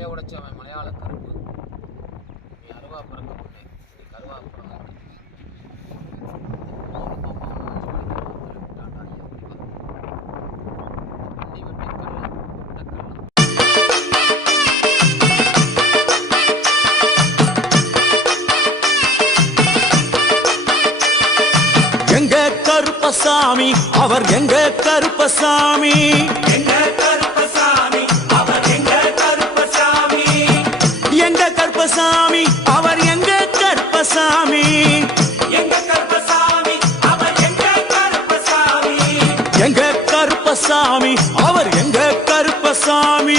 மலையை உடைச்சவன் மலையாள கருப்பு நீ அருவா பிறந்த பொண்ணு நீ கருவா பிறந்த எங்க கருப்பசாமி அவர் எங்க கருப்பசாமி எங்க கருப்பசாமி அவர் எங்க கருப்பசாமி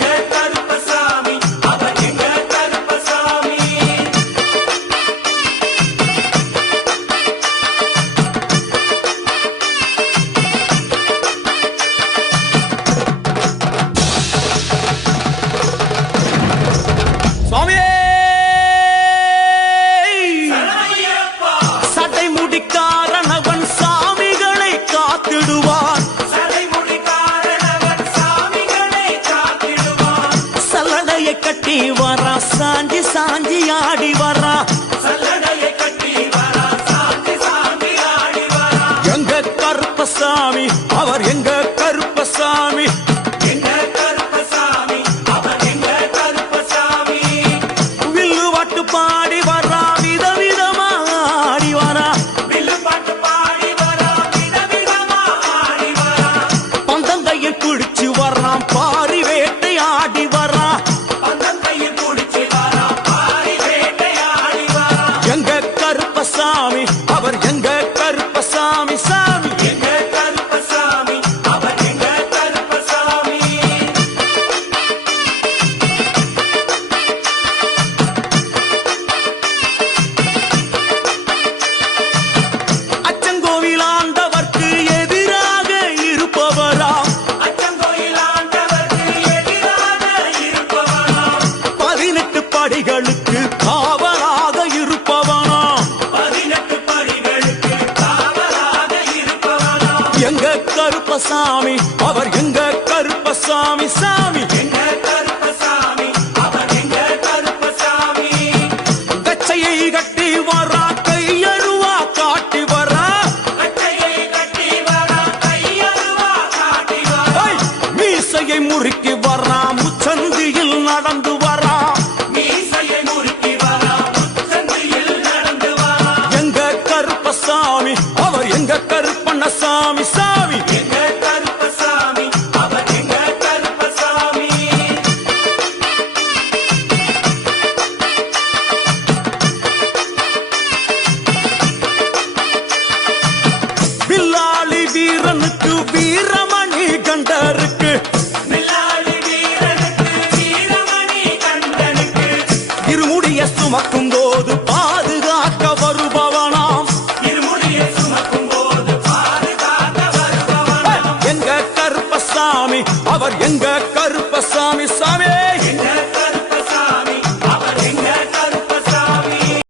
ஆடி சாஞ்சி சாஞ்சி ஆடி வர கருப்பசாமி அவர் எங்க கருப்பசாமி சாமி எங்க கருப்பசாமி அவர் எங்க கருப்பசாமி கச்சையை கட்டி வரா கையருவா காட்டி வரா கச்சையை கட்டி வரா கையருவா காட்டி வரா மீசையை முறுக்கி இருமுடிய சுமக்கும் போது பாதுகாக்க வருபவனாம் இருமுடிய சுமக்கும் போது பாதுகாக்க வருபவனாம் எங்க கருப்பசாமி அவர் எங்க